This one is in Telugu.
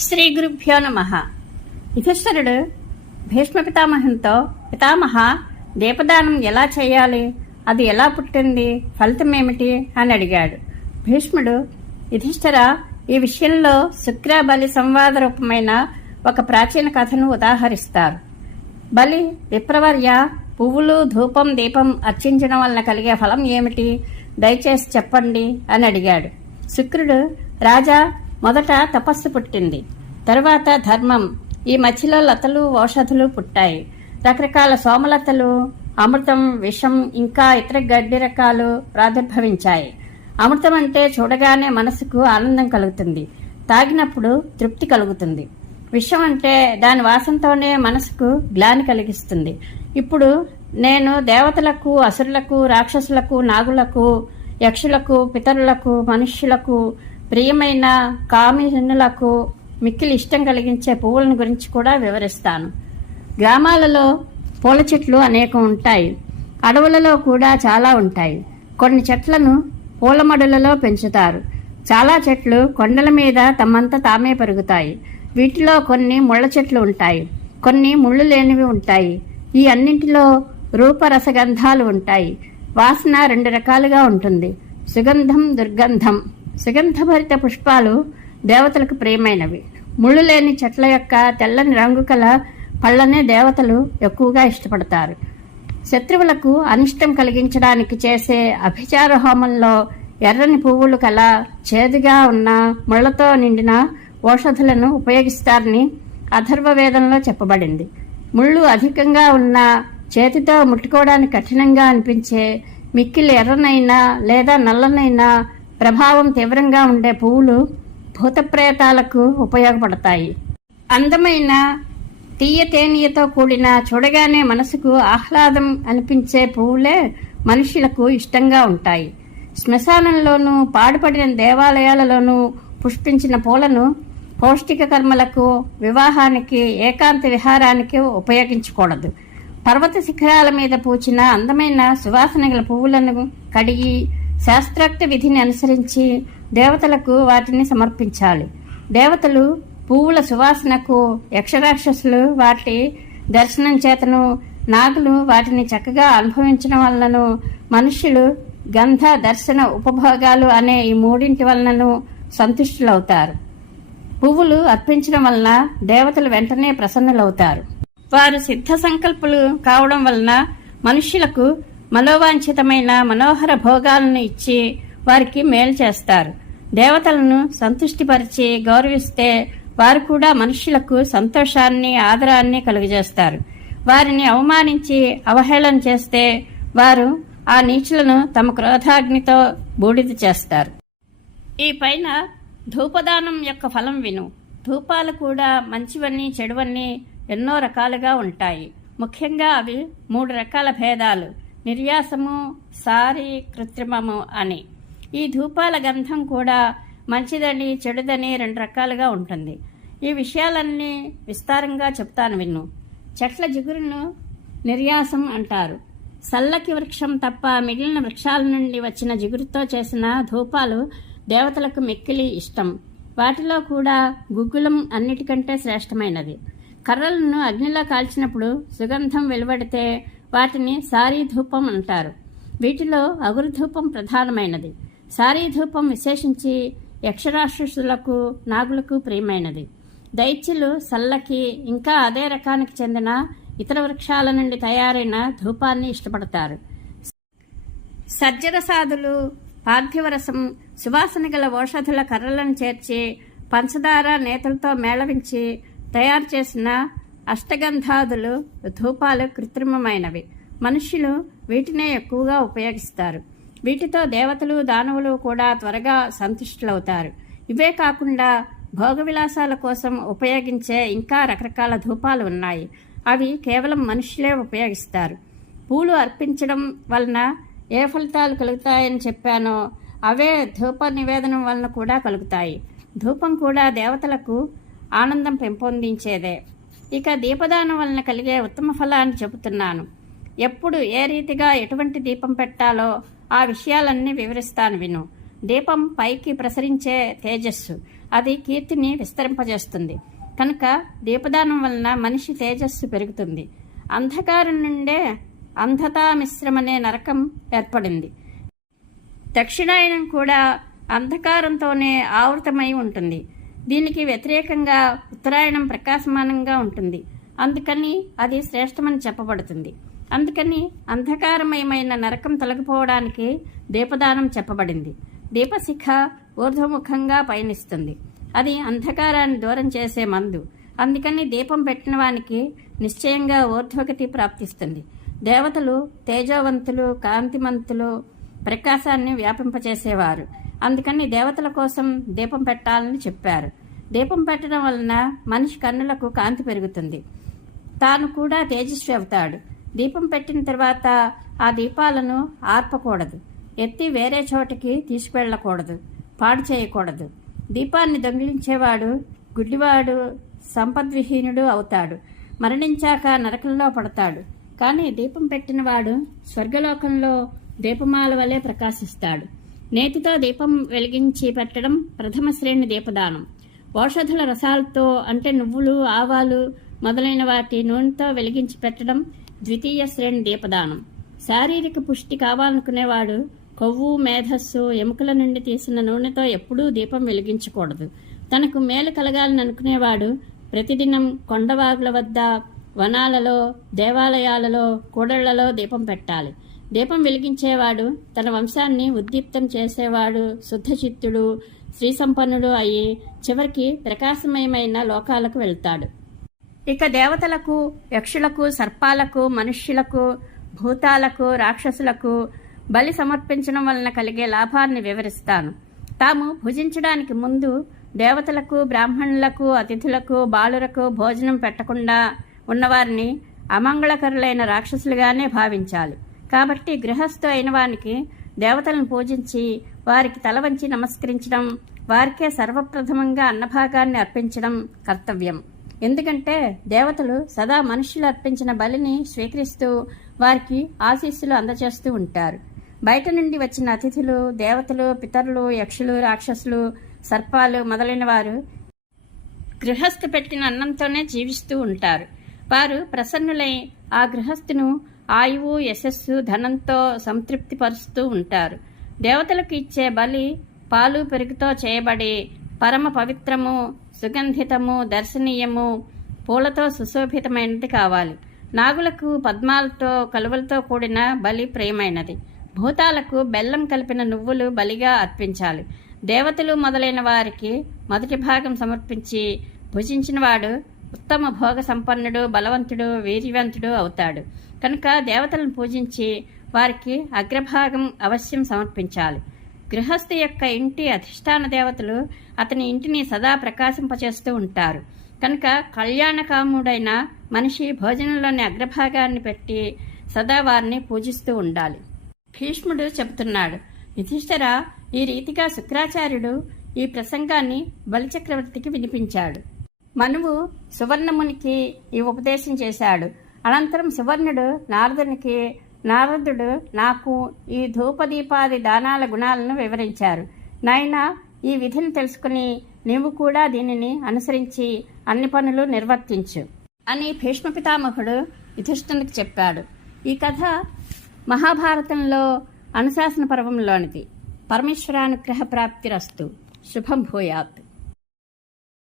శ్రీ గురుభ్యో నమ యుధిష్ఠరుడు భీష్మ పితామహంతో పితామహ దీపదానం ఎలా చేయాలి? అది ఎలా పుట్టింది? ఫలితం ఏమిటి అని అడిగాడు. భీష్ముడు యుధిష్ఠర ఈ విషయంలో శుక్ర బలి సంవాద రూపమైన ఒక ప్రాచీన కథను ఉదాహరిస్తారు. బలి విప్రవర్య పువ్వులు ధూపం దీపం అర్చించడం వలన కలిగే ఫలం ఏమిటి? దయచేసి చెప్పండి అని అడిగాడు. శుక్రుడు రాజా మొదట తపస్సు పుట్టింది. తరువాత ధర్మం. ఈ మధ్యలో లతలు ఔషధులు పుట్టాయి. రకరకాల సోమలతలు అమృతం విషం ఇంకా ఇతర గడ్డి రకాలు ప్రాదుర్భవించాయి. అమృతం అంటే చూడగానే మనసుకు ఆనందం కలుగుతుంది. తాగినప్పుడు తృప్తి కలుగుతుంది. విషం అంటే దాని వాసనతోనే మనసుకు గ్లాని కలిగిస్తుంది. ఇప్పుడు నేను దేవతలకు అసురులకు రాక్షసులకు నాగులకు యక్షులకు పితరులకు మనుష్యులకు ప్రియమైన కామినులకు మిక్కిలి ఇష్టం కలిగించే పువ్వులను గురించి కూడా వివరిస్తాను. గ్రామాలలో పూల చెట్లు అనేకం ఉంటాయి. అడవులలో కూడా చాలా ఉంటాయి. కొన్ని చెట్లను పూలమడులలో పెంచుతారు. చాలా చెట్లు కొండల మీద తమంత తామే పెరుగుతాయి. వీటిలో కొన్ని ముళ్ళ చెట్లు ఉంటాయి. కొన్ని ముళ్ళు లేనివి ఉంటాయి. ఈ అన్నింటిలో రూపరసగంధాలు ఉంటాయి. వాసన రెండు రకాలుగా ఉంటుంది. సుగంధం దుర్గంధం. సుగంధభరిత పుష్పాలు దేవతలకు ప్రియమైనవి. ముళ్ళు లేని చెట్ల యొక్క తెల్లని రంగు కల పళ్ళనే దేవతలు ఎక్కువగా ఇష్టపడతారు. శత్రువులకు అనిష్టం కలిగించడానికి చేసే అభిచార హోమంలో ఎర్రని పువ్వులు కల చేదుగా ఉన్న ముళ్ళతో నిండిన ఔషధులను ఉపయోగిస్తారని అథర్వవేదంలో చెప్పబడింది. ముళ్ళు అధికంగా ఉన్న చేతితో ముట్టుకోవడానికి కఠినంగా అనిపించే మిక్కిలి ఎర్రనైనా లేదా నల్లనైనా ప్రభావం తీవ్రంగా ఉండే పువ్వులు భూతప్రేతాలకు ఉపయోగపడతాయి. అందమైన తీయ తేనీయతో కూడిన చూడగానే మనసుకు ఆహ్లాదం అనిపించే పువ్వులే మనుషులకు ఇష్టంగా ఉంటాయి. శ్మశానంలోనూ పాడుపడిన దేవాలయాలలోనూ పుష్పించిన పూలను పౌష్టిక కర్మలకు వివాహానికి ఏకాంత విహారానికి ఉపయోగించకూడదు. పర్వత శిఖరాల మీద పూచిన అందమైన సువాసన గల పువ్వులను కడిగి శాస్త్రోక్త విధిని అనుసరించి దేవతలకు వాటిని సమర్పించాలి. దేవతలు పువ్వుల సువాసనకు యక్షరాక్షసులు వాటి దర్శనం చేతను నాగులు వాటిని చక్కగా అనుభవించడం వలనను మనుష్యులు గంధ దర్శన ఉపభోగాలు అనే ఈ మూడింటి వలనను సంతుష్టులవుతారు. పువ్వులు అర్పించడం వలన దేవతలు వెంటనే ప్రసన్నులవుతారు. వారు సిద్ధ సంకల్పులు కావడం వలన మనుష్యులకు మనోవాంఛితమైన మనోహర భోగాలను ఇచ్చి వారికి మేలు చేస్తారు. దేవతలను సంతుష్టిపరిచి గౌరవిస్తే వారు కూడా మనుషులకు సంతోషాన్ని ఆదరాన్ని కలుగజేస్తారు. వారిని అవమానించి అవహేళన చేస్తే వారు ఆ నీచులను తమ క్రోధాగ్నితో బూడిద చేస్తారు. ఈ పైన ధూపదానం యొక్క ఫలం విను. ధూపాలు కూడా మంచివన్నీ చెడువన్నీ ఎన్నో రకాలుగా ఉంటాయి. ముఖ్యంగా అవి మూడు రకాల భేదాలు. నిర్యాసము సారి కృత్రిమము అని. ఈ ధూపాల గంధం కూడా మంచిదని చెడుదని రెండు రకాలుగా ఉంటుంది. ఈ విషయాలన్నీ విస్తారంగా చెప్తాను విన్ను. చెట్ల జిగురును నిర్యాసం అంటారు. సల్లకి వృక్షం తప్ప మిగిలిన వృక్షాల నుండి వచ్చిన జిగురుతో చేసిన ధూపాలు దేవతలకు మిక్కిలి ఇష్టం. వాటిలో కూడా గుగ్గులం అన్నిటికంటే శ్రేష్టమైనది. కర్రలను అగ్నిలో కాల్చినప్పుడు సుగంధం వెలువడితే వాటిని సారీ ధూపం అంటారు. వీటిలో అగురుధూపం ప్రధానమైనది. సారీ ధూపం విశేషించి యక్షరాక్షసులకు నాగులకు ప్రియమైనది. దైత్యులు సల్లకి ఇంకా అదే రకానికి చెందిన ఇతర వృక్షాల నుండి తయారైన ధూపాన్ని ఇష్టపడతారు. సజ్జరసాదులు పార్థివరసం సువాసన గల ఔషధుల కర్రలను చేర్చి పంచదార నేతలతో మేళవించి తయారు చేసిన అష్టగంధాదులు ధూపాలు కృత్రిమమైనవి. మనుషులు వీటినే ఎక్కువగా ఉపయోగిస్తారు. వీటితో దేవతలు దానవులు కూడా త్వరగా సంతుష్టులవుతారు. ఇవే కాకుండా భోగవిలాసాల కోసం ఉపయోగించే ఇంకా రకరకాల ధూపాలు ఉన్నాయి. అవి కేవలం మనుషులే ఉపయోగిస్తారు. పూలు అర్పించడం వలన ఏ ఫలితాలు కలుగుతాయని చెప్పానో అవే ధూప నివేదనం వలన కూడా కలుగుతాయి. ధూపం కూడా దేవతలకు ఆనందం పెంపొందించేదే. ఇక దీపదానం వలన కలిగే ఉత్తమ ఫలాన్ని చెబుతున్నాను. ఎప్పుడు ఏ రీతిగా ఎటువంటి దీపం పెట్టాలో ఆ విషయాలన్నీ వివరిస్తాను విను. దీపం పైకి ప్రసరించే తేజస్సు అది కీర్తిని విస్తరింపజేస్తుంది. కనుక దీపదానం వలన మనిషి తేజస్సు పెరుగుతుంది. అంధకారం నుండే అంధతా మిశ్రమనే నరకం ఏర్పడింది. దక్షిణాయనం కూడా అంధకారంతోనే ఆవృతమై ఉంటుంది. దీనికి వ్యతిరేకంగా ఉత్తరాయణం ప్రకాశమానంగా ఉంటుంది. అందుకని అది శ్రేష్టమని చెప్పబడుతుంది. అందుకని అంధకారమయమైన నరకం తొలగిపోవడానికి దీపదానం చెప్పబడింది. దీపశిఖ ఊర్ధ్వముఖంగా పయనిస్తుంది. అది అంధకారాన్ని దూరం చేసే మందు. అందుకని దీపం పెట్టిన వానికి నిశ్చయంగా ఊర్ధ్వగతి ప్రాప్తిస్తుంది. దేవతలు తేజోవంతులు కాంతిమంతులు ప్రకాశాన్ని వ్యాపింపచేసేవారు. అందుకని దేవతల కోసం దీపం పెట్టాలని చెప్పారు. దీపం పెట్టడం వలన మనిషి కన్నులకు కాంతి పెరుగుతుంది. తాను కూడా తేజస్వి అవుతాడు. దీపం పెట్టిన తర్వాత ఆ దీపాలను ఆర్పకూడదు. ఎత్తి వేరే చోటికి తీసుకువెళ్ళకూడదు. పాడు చేయకూడదు. దీపాన్ని దొంగిలించేవాడు గుడ్డివాడు సంపద్విహీనుడు అవుతాడు. మరణించాక నరకంలో పడతాడు. కానీ దీపం పెట్టినవాడు స్వర్గలోకంలో దీపమాల వలె ప్రకాశిస్తాడు. నేతితో దీపం వెలిగించి పెట్టడం ప్రథమ శ్రేణి దీపదానం. ఔషధుల రసాలతో అంటే నువ్వులు ఆవాలు మొదలైన వాటి నూనెతో వెలిగించి పెట్టడం ద్వితీయ శ్రేణి దీపదానం. శారీరక పుష్టి కావాలనుకునేవాడు కొవ్వు మేధస్సు ఎముకల నుండి తీసిన నూనెతో ఎప్పుడూ దీపం వెలిగించకూడదు. తనకు మేలు కలగాలని అనుకునేవాడు ప్రతిదినం కొండవాగుల వద్ద వనాలలో దేవాలయాలలో కూడళ్ళలో దీపం పెట్టాలి. దీపం వెలిగించేవాడు తన వంశాన్ని ఉద్దీప్తం చేసేవాడు శుద్ధచిత్తుడు శ్రీసంపన్నుడు అయి చివరికి ప్రకాశమయమైన లోకాలకు వెళ్తాడు. ఇక దేవతలకు యక్షులకు సర్పాలకు మనుష్యులకు భూతాలకు రాక్షసులకు బలి సమర్పించడం వలన కలిగే లాభాన్ని వివరిస్తాను. తాము భుజించడానికి ముందు దేవతలకు బ్రాహ్మణులకు అతిథులకు బాలులకు భోజనం పెట్టకుండా ఉన్నవారిని అమంగళకరులైన రాక్షసులుగానే భావించాలి. కాబట్టి గృహస్థు అయిన వానికి దేవతలను పూజించి వారికి తల వంచి నమస్కరించడం వారికే సర్వప్రథమంగా అన్నభాగాన్ని అర్పించడం కర్తవ్యం. ఎందుకంటే దేవతలు సదా మనుష్యులు అర్పించిన బలిని స్వీకరిస్తూ వారికి ఆశీస్సులు అందజేస్తూ ఉంటారు. బయట నుండి వచ్చిన అతిథులు దేవతలు పితరులు యక్షులు రాక్షసులు సర్పాలు మొదలైన వారు గృహస్థు పెట్టిన అన్నంతోనే జీవిస్తూ ఉంటారు. వారు ప్రసన్నులై ఆ గృహస్థును ఆయువు యశస్సు ధనంతో సంతృప్తిపరుస్తూ ఉంటారు. దేవతలకు ఇచ్చే బలి పాలు పెరుగుతో చేయబడి పరమ పవిత్రము సుగంధితము దర్శనీయము పూలతో సుశోభితమైనది కావాలి. నాగులకు పద్మాలతో కలువలతో కూడిన బలి ప్రియమైనది. భూతాలకు బెల్లం కలిపిన నువ్వులు బలిగా అర్పించాలి. దేవతలు మొదలైన వారికి మొదటి భాగం సమర్పించి భుజించినవాడు ఉత్తమ భోగ సంపన్నుడు బలవంతుడు వీర్యవంతుడు అవుతాడు. కనుక దేవతలను పూజించి వారికి అగ్రభాగం అవశ్యం సమర్పించాలి. గృహస్థు యొక్క ఇంటి అధిష్టాన దేవతలు అతని ఇంటిని సదా ప్రకాశింపచేస్తూ ఉంటారు. కనుక కళ్యాణకాముడైన మనిషి భోజనంలోని అగ్రభాగాన్ని పెట్టి సదా వారిని పూజిస్తూ ఉండాలి. భీష్ముడు చెబుతున్నాడు యుధిష్ఠర ఈ రీతిగా శుక్రాచార్యుడు ఈ ప్రసంగాన్ని బలిచక్రవర్తికి వినిపించాడు. మనువు సువర్ణమునికి ఈ ఉపదేశం చేశాడు. అనంతరం సువర్ణుడు నారదునికి నారదుడు నాకు ఈ ధూపదీపాది దానాల గుణాలను వివరించారు. నాయన ఈ విధిని తెలుసుకుని నీవు కూడా దీనిని అనుసరించి అన్ని పనులు నిర్వర్తించు అని భీష్మ పితామహుడు యుధిష్ఠునికి చెప్పాడు. ఈ కథ మహాభారతంలో అనుశాసన పర్వంలోనిది. పరమేశ్వరానుగ్రహ ప్రాప్తిరస్తు శుభం భూయాత్.